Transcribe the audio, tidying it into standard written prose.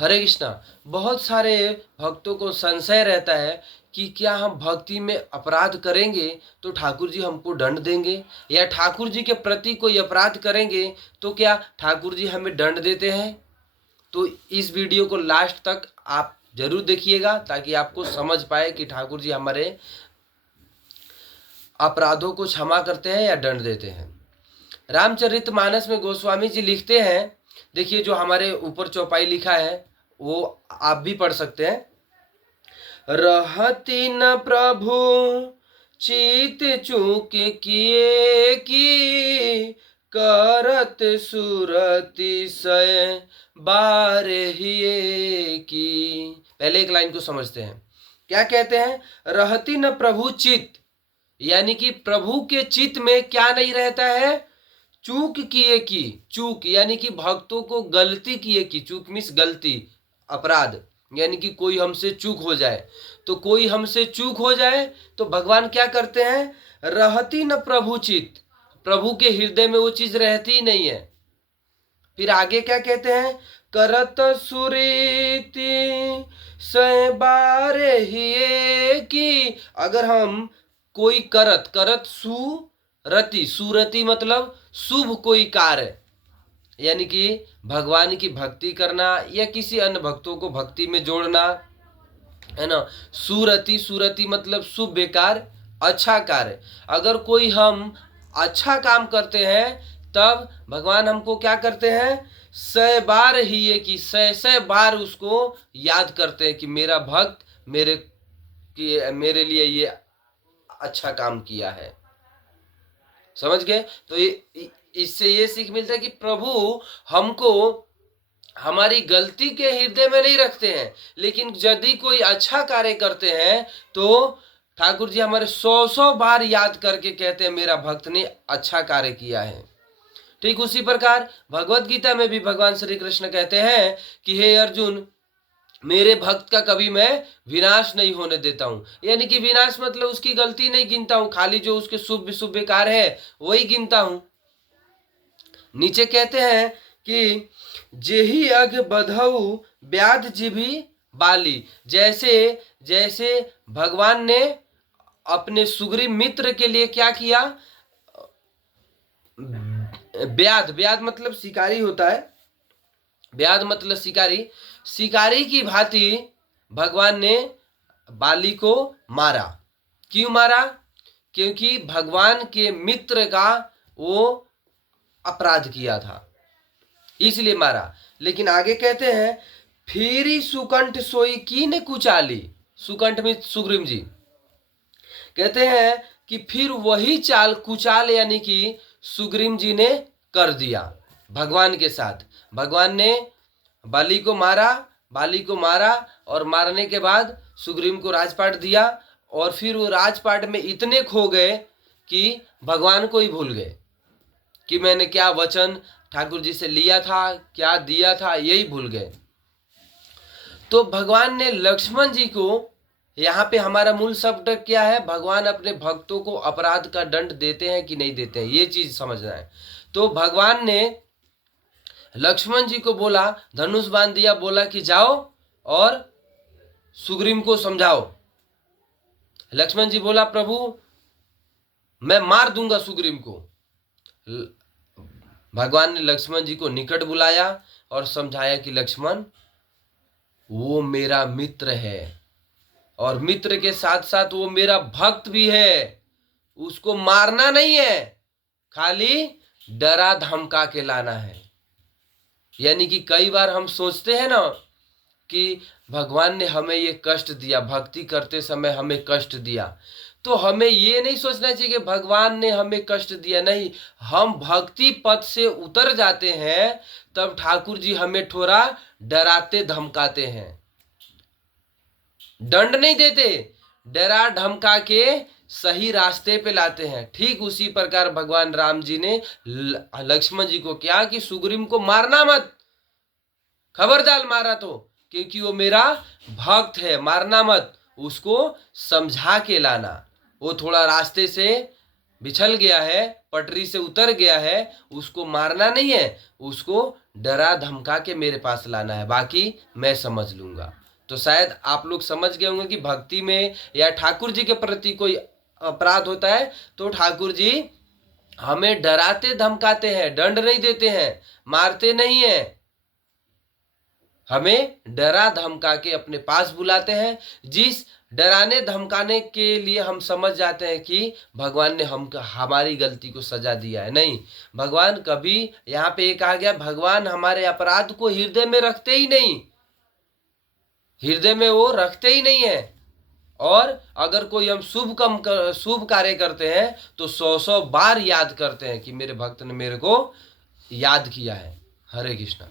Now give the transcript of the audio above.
हरे कृष्णा। बहुत सारे भक्तों को संशय रहता है कि क्या हम भक्ति में अपराध करेंगे तो ठाकुर जी हमको दंड देंगे, या ठाकुर जी के प्रति कोई अपराध करेंगे तो क्या ठाकुर जी हमें दंड देते हैं। तो इस वीडियो को लास्ट तक आप जरूर देखिएगा ताकि आपको समझ पाए कि ठाकुर जी हमारे अपराधों को क्षमा करते हैं या दंड देते हैं। रामचरितमानस में गोस्वामी जी लिखते हैं, देखिए जो हमारे ऊपर चौपाई लिखा है वो आप भी पढ़ सकते हैं। रहती न प्रभु चित चूक किए की, करत सुरति सय बारहिए की। पहले एक लाइन को समझते हैं, क्या कहते हैं। रहती न प्रभु चित, यानी कि प्रभु के चित्त में क्या नहीं रहता है, चूक किए की। चूक यानी कि भक्तों को गलती किए की, चूक मीन्स गलती, अपराध, यानी कि कोई हमसे चूक हो जाए। तो कोई हमसे चूक हो जाए तो भगवान क्या करते हैं, रहती न प्रभु चित, प्रभु के हृदय में वो चीज रहती ही नहीं है। फिर आगे क्या कहते हैं, करत सुरीति सबारे ही की। अगर हम कोई करत, करत सुरति, सुरति मतलब शुभ कोई कार्य, यानी कि भगवान की भक्ति करना या किसी अन्य भक्तों को भक्ति में जोड़ना, है ना। सुरति, सुरति मतलब शुभ कार्य, अच्छा कार्य। अगर कोई हम अच्छा काम करते हैं तब भगवान हमको क्या करते हैं, 100 बार ही ये कि 100 बार उसको याद करते हैं कि मेरा भक्त मेरे लिए ये अच्छा काम किया है। समझ गए। तो इससे ये सीख मिलता है कि प्रभु हमको हमारी गलती के हृदय में नहीं रखते हैं, लेकिन यदि कोई अच्छा कार्य करते हैं तो ठाकुर जी हमारे 100 बार याद करके कहते हैं मेरा भक्त ने अच्छा कार्य किया है। ठीक उसी प्रकार भगवत गीता में भी भगवान श्री कृष्ण कहते हैं कि हे अर्जुन, मेरे भक्त का कभी मैं विनाश नहीं होने देता हूं। यानी कि विनाश मतलब उसकी गलती नहीं गिनता हूं, खाली जो उसके शुभ शुभ कार्य है वही गिनता हूं। नीचे कहते हैं कि जेहि अग बधऊ व्याध जिभी बाली। जैसे जैसे भगवान ने अपने सुग्रीव मित्र के लिए क्या किया, व्याध, व्याध मतलब शिकारी होता है, व्याध मतलब शिकारी, शिकारी की भांति भगवान ने बाली को मारा। क्यों मारा, क्योंकि भगवान के मित्र का वो अपराध किया था, इसलिए मारा। लेकिन आगे कहते हैं फिरी सुकंठ सोई कीन कुचाली। सुकंठ में सुग्रीव जी कहते हैं कि फिर वही चाल, कुचाल यानी कि सुग्रीव जी ने कर दिया भगवान के साथ। भगवान ने बाली को मारा, बाली को मारा और मारने के बाद सुग्रीव को राजपाट दिया, और फिर वो राजपाट में इतने खो गए कि भगवान को ही भूल गए कि मैंने क्या वचन ठाकुर जी से लिया था, क्या दिया था, यही भूल गए। तो भगवान ने लक्ष्मण जी को, यहाँ पे हमारा मूल शब्द क्या है, भगवान अपने भक्तों को अपराध का दंड देते हैं कि नहीं देते हैं, ये चीज समझना है। तो भगवान ने लक्ष्मण जी को बोला, धनुष बांध दिया, बोला कि जाओ और सुग्रीव को समझाओ। लक्ष्मण जी बोला प्रभु मैं मार दूंगा सुग्रीव को। भगवान ने लक्ष्मण जी को निकट बुलाया और समझाया कि लक्ष्मण वो मेरा मित्र है, और मित्र के साथ साथ वो मेरा भक्त भी है, उसको मारना नहीं है, खाली डरा धमका के लाना है। यानी कि कई बार हम सोचते हैं ना कि भगवान ने हमें ये कष्ट दिया, भक्ति करते समय हमें कष्ट दिया, तो हमें ये नहीं सोचना चाहिए कि भगवान ने हमें कष्ट दिया। नहीं, हम भक्ति पथ से उतर जाते हैं तब ठाकुर जी हमें थोड़ा डराते धमकाते हैं, दंड नहीं देते, डरा धमका के सही रास्ते पे लाते हैं। ठीक उसी प्रकार भगवान राम जी ने लक्ष्मण जी को क्या कि सुग्रीव को मारना मत, खबरदार मारा तो, क्योंकि वो मेरा भक्त है, मारना मत, उसको समझा के लाना। वो थोड़ा रास्ते से बिछल गया है, पटरी से उतर गया है, उसको मारना नहीं है, उसको डरा धमका के मेरे पास लाना है, बाकी मैं समझ लूंगा। तो शायद आप लोग समझ गए होंगे कि भक्ति में या ठाकुर जी के प्रति कोई अपराध होता है तो ठाकुर जी हमें डराते धमकाते हैं, दंड नहीं देते हैं, मारते नहीं हैं, हमें डरा धमका के अपने पास बुलाते हैं। जिस डराने धमकाने के लिए हम समझ जाते हैं कि भगवान ने हमारी गलती को सजा दिया है, नहीं, भगवान कभी, यहाँ पे एक आ गया, भगवान हमारे अपराध को हृदय में रखते ही नहीं, हृदय में वो रखते ही नहीं है। और अगर कोई हम शुभ कार्य करते हैं तो 100 बार याद करते हैं कि मेरे भक्त ने मेरे को याद किया है। हरे कृष्णा।